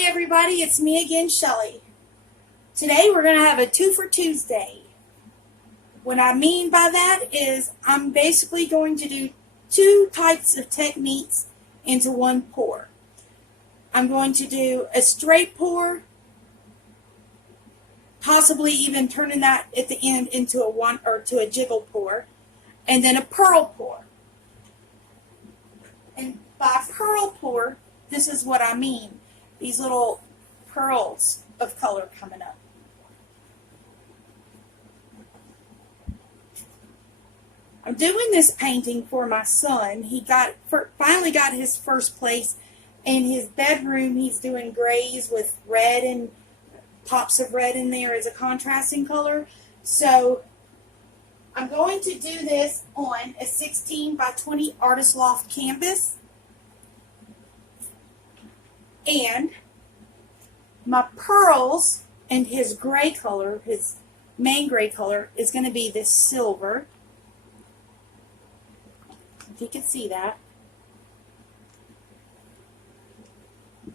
Hi everybody, it's me again, Shelly. Today we're going to have a 2 for Tuesday. What I mean by that is I'm basically going to do two types of techniques into one pour. I'm going to do a straight pour, possibly even turning that at the end into a jiggle pour, and then a pearl pour. And by pearl pour, this is what I mean. These little pearls of color coming up. I'm doing this painting for my son. He finally got his first place in his bedroom. He's doing grays with red and pops of red in there as a contrasting color. So I'm going to do this on a 16 by 20 Artist Loft canvas. And my pearls and his gray color, his main gray color, is going to be this silver. If you can see that.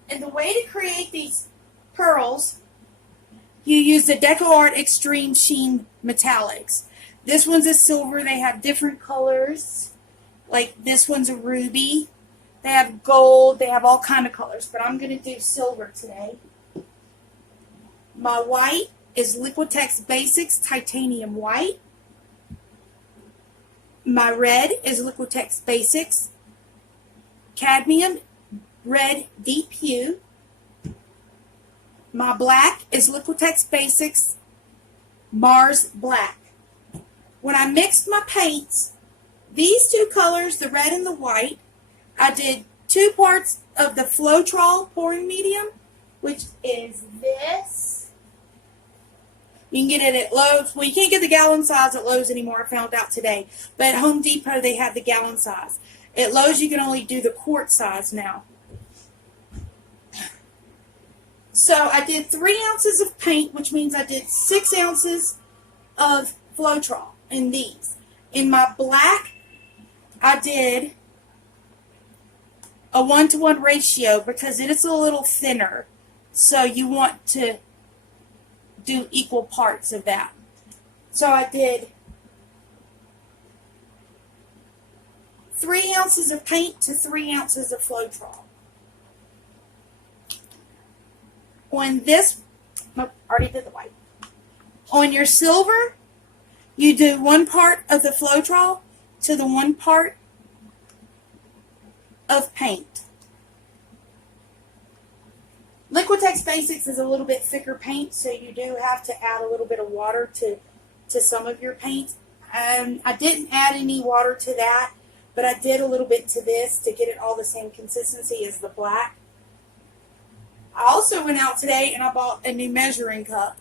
And the way to create these pearls, you use the DecoArt Extreme Sheen Metallics. This one's a silver. They have different colors. Like this one's a ruby. They have gold. They have all kind of colors. But I'm going to do silver today. My white is Liquitex Basics Titanium White. My red is Liquitex Basics Cadmium Red Deep Hue. My black is Liquitex Basics Mars Black. When I mixed my paints, these two colors, the red and the white, I did 2 parts of the Floetrol pouring medium, which is this. You can get it at Lowe's. Well, you can't get the gallon size at Lowe's anymore, I found out today. But at Home Depot, they have the gallon size. At Lowe's, you can only do the quart size now. So I did 3 ounces of paint, which means I did 6 ounces of Floetrol in these. In my black, I did a 1-to-1 ratio because it is a little thinner. So you want to do equal parts of that. So I did 3 ounces of paint to 3 ounces of Floetrol. On this, I already did the white. On your silver, you do 1 part of the Floetrol to the 1 part of paint. Liquitex Basics is a little bit thicker paint, so you do have to add a little bit of water to some of your paints. I didn't add any water to that, but I did a little bit to this to get it all the same consistency as the black. I also went out today and I bought a new measuring cup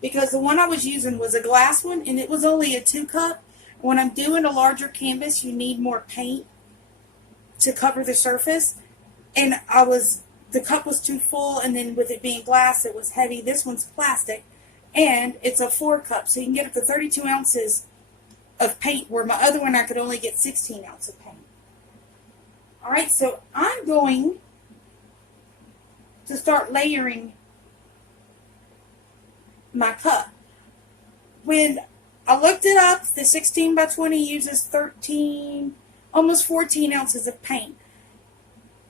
because the one I was using was a glass one and it was only a 2 cup. When I'm doing a larger canvas, you need more paint to cover the surface, and the cup was too full, and then with it being glass, it was heavy. This one's plastic, and it's a 4 cup, so you can get up to 32 ounces of paint, where my other one I could only get 16 ounces of paint. Alright, so I'm going to start layering my cup. When I looked it up, the 16 by 20 uses 13, almost 14 ounces of paint.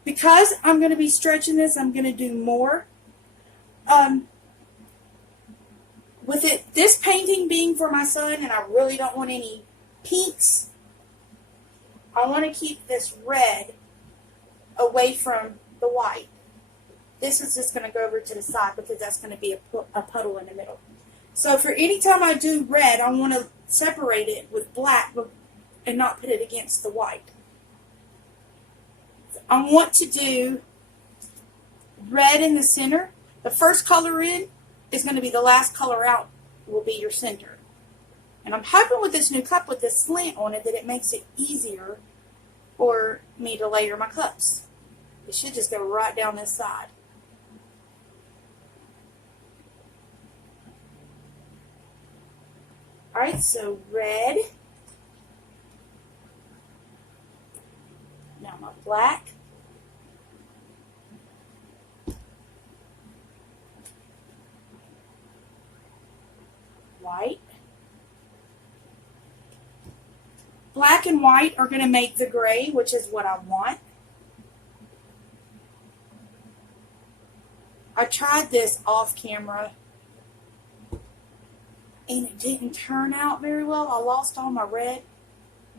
Because I'm going to be stretching this, I'm going to do more. With this painting being for my son, and I really don't want any pinks, I want to keep this red away from the white. This is just going to go over to the side because that's going to be a puddle in the middle. So for any time I do red, I want to separate it with black and not put it against the white. I want to do red in the center. The first color in is going to be the last color out, will be your center. And I'm hoping with this new cup with this slant on it that it makes it easier for me to layer my cups. It should just go right down this side. Alright, so red. Now my black. white. Black and white are going to make the gray, which is what I want. I tried this off camera and it didn't turn out very well. I lost all my red.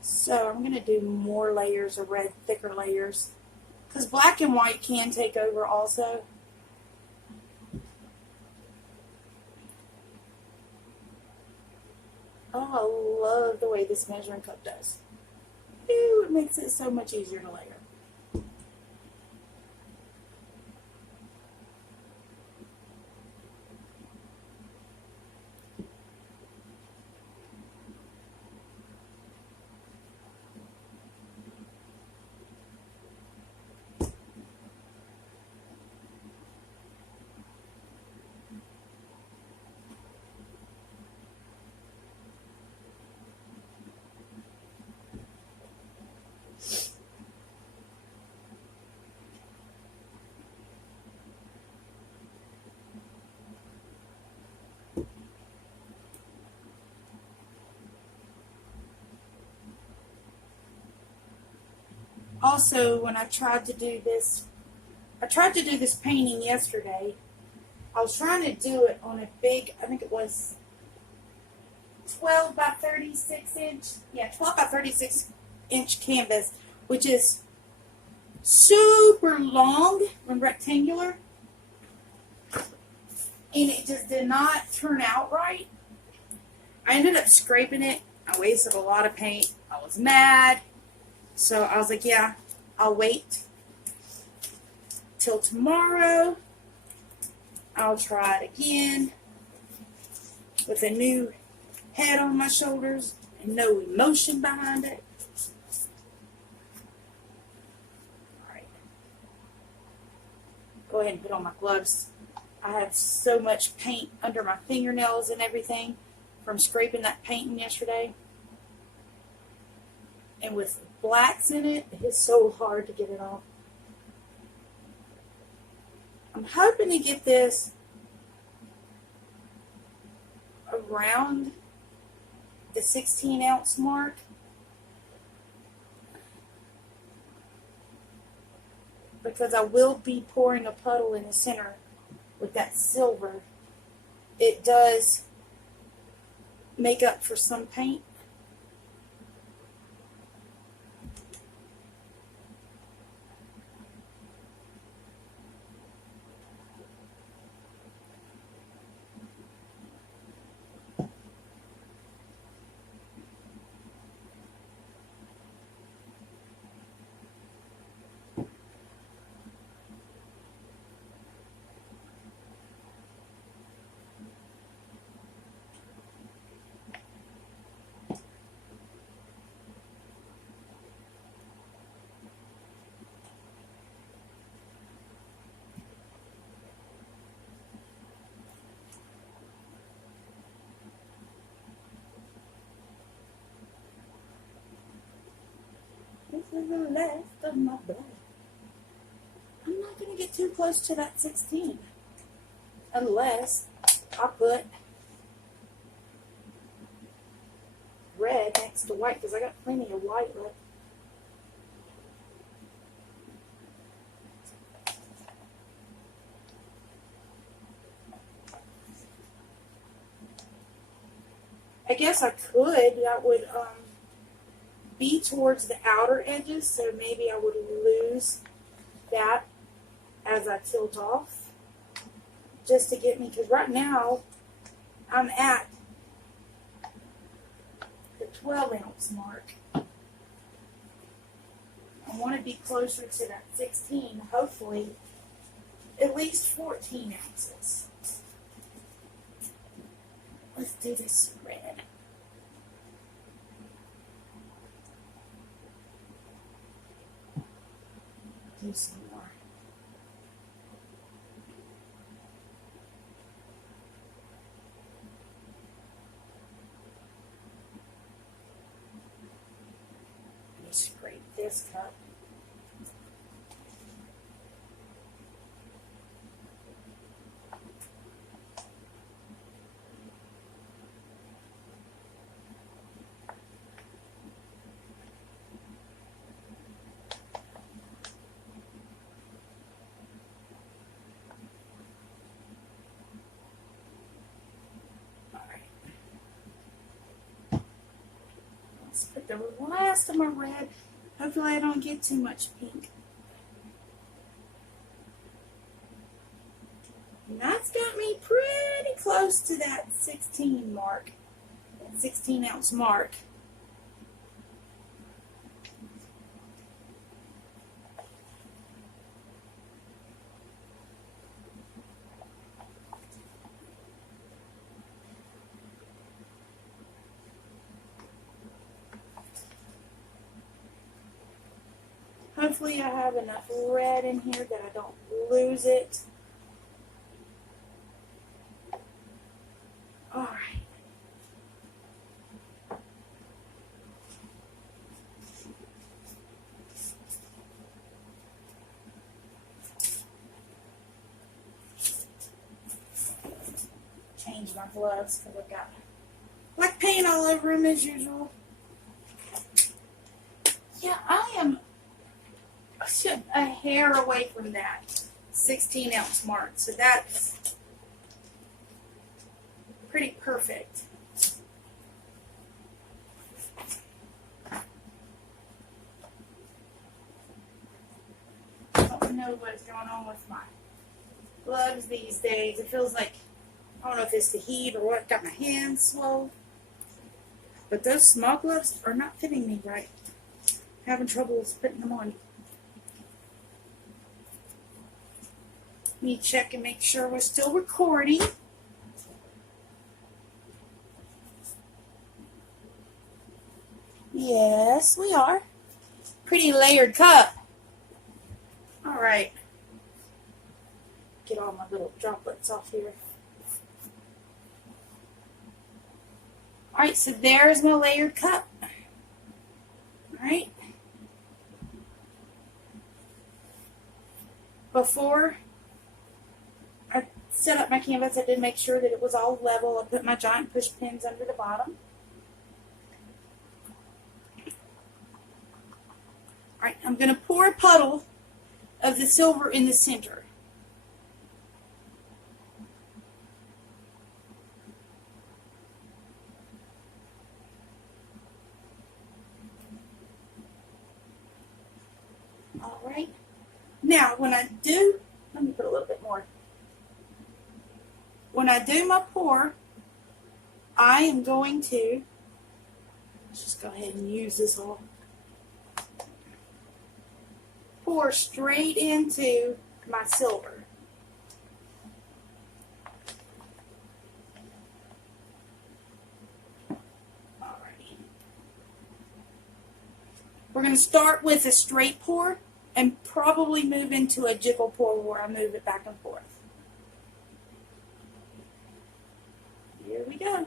So I'm going to do more layers of red, thicker layers. Because black and white can take over also. Oh, I love the way this measuring cup does. Ooh, it makes it so much easier to layer. Also, when I tried to do this painting yesterday. I was trying to do it on a big, I think it was 12 by 36 inch. Yeah, 12 by 36 inch canvas, which is super long and rectangular. And it just did not turn out right. I ended up scraping it. I wasted a lot of paint. I was mad. So I was like, yeah, I'll wait till tomorrow. I'll try it again with a new head on my shoulders and no emotion behind it. Alright. Go ahead and put on my gloves. I have so much paint under my fingernails and everything from scraping that painting yesterday. And with blacks in it, it's so hard to get it off. I'm hoping to get this around the 16-ounce mark. Because I will be pouring a puddle in the center with that silver. It does make up for some paint. This is the last of my blood. I'm not going to get too close to that 16. Unless I put red next to white, because I got plenty of white left. I guess I could. That would be towards the outer edges, so maybe I would lose that as I tilt off, just to get me, because right now I'm at the 12-ounce mark. I want to be closer to that 16, hopefully at least 14 ounces. Let's do this red. Do some more. Let me scrape this cup. the last of my red. Hopefully I don't get too much pink. And that's got me pretty close to that 16 mark, that 16 ounce mark. Hopefully I have enough red in here that I don't lose it. All right. Change my gloves because I've got black paint all over them as usual. Yeah, I am a hair away from that 16 ounce mark, so that's pretty perfect. I don't know what's going on with my gloves these days. It feels like, I don't know if it's the heat or what, got my hands swollen. But those small gloves are not fitting me right. Having trouble putting them on. Let me check and make sure we're still recording. Yes, we are. Pretty layered cup. All right. Get all my little droplets off here. All right, so there's my layered cup. All right. Before I set up my canvas, I did make sure that it was all level. I put my giant push pins under the bottom. All right, I'm going to pour a puddle of the silver in the center. All right. Now, when I do, let me put a little bit more. When I do my pour, I am going to, let's just go ahead and use this all. Pour straight into my silver. Alrighty. We're going to start with a straight pour and probably move into a jiggle pour where I move it back and forth. Here we go.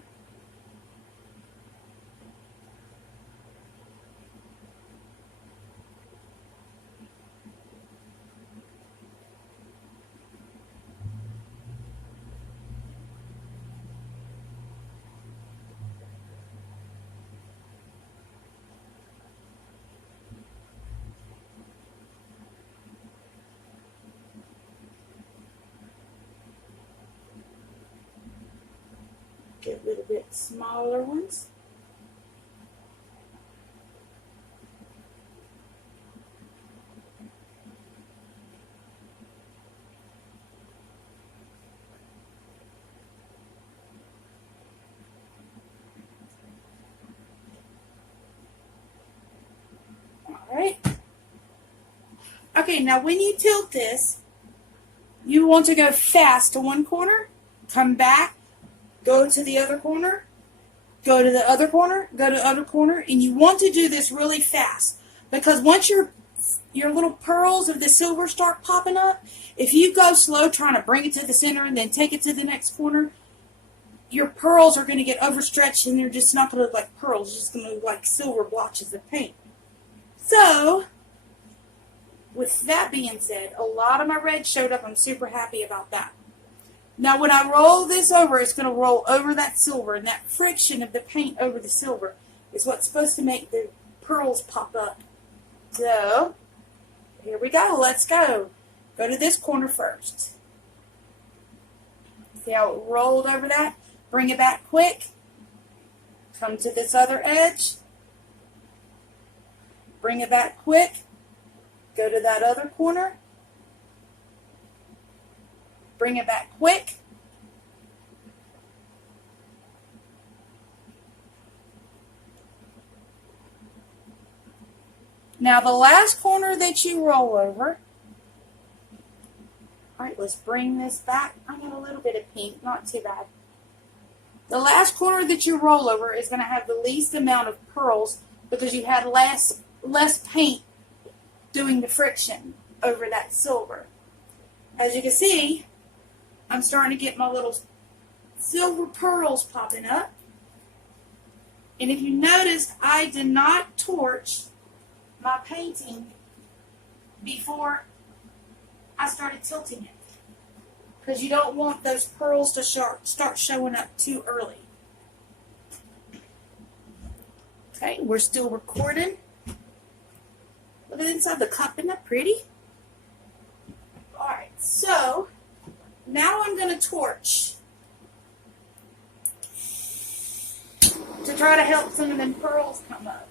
Get a little bit smaller ones. All right. Okay, now when you tilt this, you want to go fast to one corner, come back, go to the other corner, go to the other corner, go to the other corner, and you want to do this really fast because once your little pearls of the silver start popping up, if you go slow trying to bring it to the center and then take it to the next corner, your pearls are going to get overstretched and they're just not going to look like pearls, it's just going to look like silver blotches of paint. So, with that being said, a lot of my red showed up. I'm super happy about that. Now, when I roll this over, it's going to roll over that silver, and that friction of the paint over the silver is what's supposed to make the pearls pop up. So, here we go. Let's go. Go to this corner first. See how it rolled over that? Bring it back quick. Come to this other edge. Bring it back quick. Go to that other corner. Bring it back quick. Now the last corner that you roll over. All right, let's bring this back. I got a little bit of pink, not too bad. The last corner that you roll over is going to have the least amount of pearls because you had less paint doing the friction over that silver. As you can see, I'm starting to get my little silver pearls popping up. And if you noticed, I did not torch my painting before I started tilting it, because you don't want those pearls to start showing up too early. Okay, we're still recording. Look at the inside the cup, isn't that pretty? Alright, so now I'm going to torch to try to help some of them pearls come up.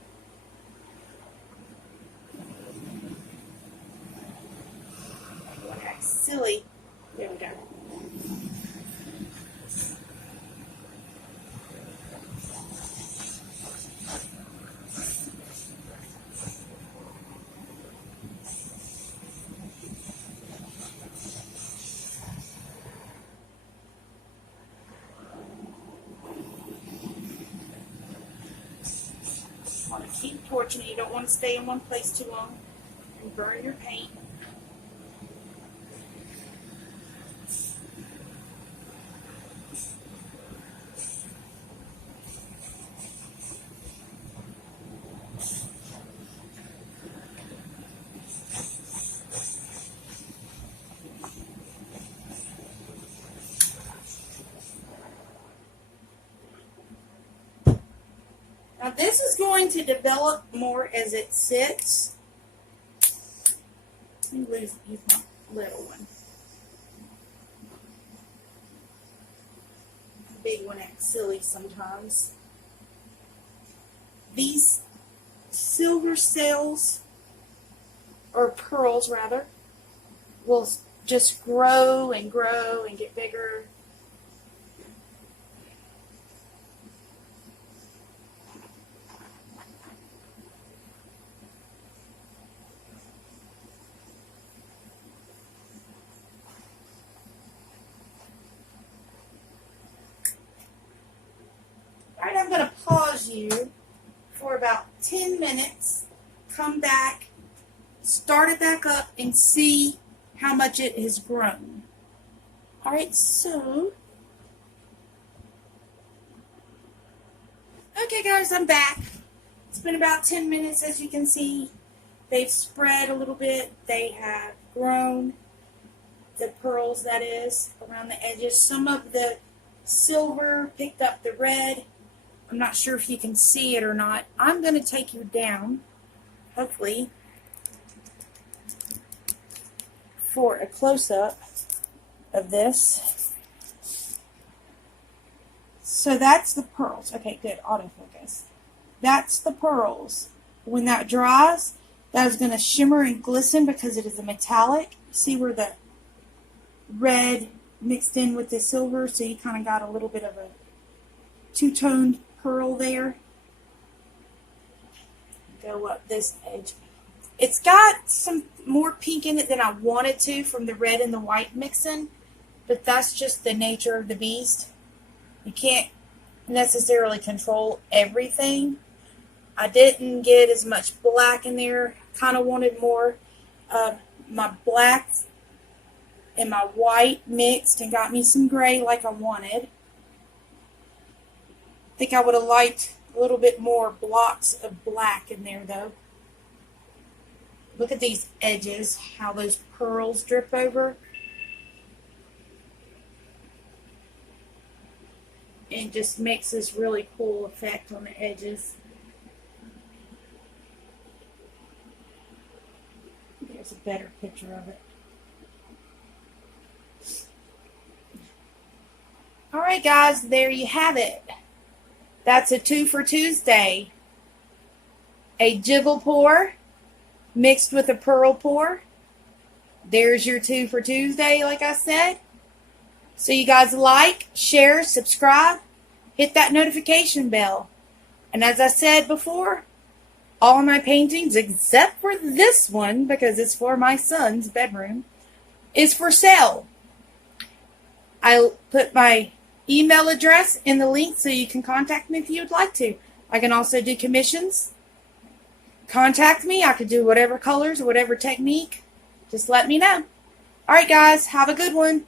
Silly. There we go. You want to keep torching it. You don't want to stay in one place too long and burn your paint. Now this is going to develop more as it sits. Let me use my little one. The big one acts silly sometimes. These silver cells, or pearls rather, will just grow and grow and get bigger. Alright, I'm going to pause you for about 10 minutes, come back, start it back up, and see how much it has grown. Alright, so, okay guys, I'm back. It's been about 10 minutes, as you can see. They've spread a little bit. They have grown, the pearls that is, around the edges. Some of the silver picked up the red. I'm not sure if you can see it or not. I'm going to take you down, hopefully, for a close-up of this. So that's the pearls. Okay, good. Autofocus. That's the pearls. When that dries, that is going to shimmer and glisten because it is a metallic. See where the red mixed in with the silver, so you kind of got a little bit of a two-toned pearl there. Go up this edge. It's got some more pink in it than I wanted to from the red and the white mixing, but that's just the nature of the beast. You can't necessarily control everything. I didn't get as much black in there. Kind of wanted more. My black and my white mixed and got me some gray like I wanted. I think I would have liked a little bit more blocks of black in there though. Look at these edges, how those pearls drip over. And just makes this really cool effect on the edges. There's a better picture of it. Alright guys, there you have it. That's a 2 for Tuesday. A jiggle pour mixed with a pearl pour. There's your 2 for Tuesday, like I said. So you guys like, share, subscribe, hit that notification bell. And as I said before, all my paintings, except for this one, because it's for my son's bedroom, is for sale. I'll put my email address in the link so you can contact me if you would like to. I can also do commissions. Contact me. I could do whatever colors or whatever technique. Just let me know. All right, guys. Have a good one.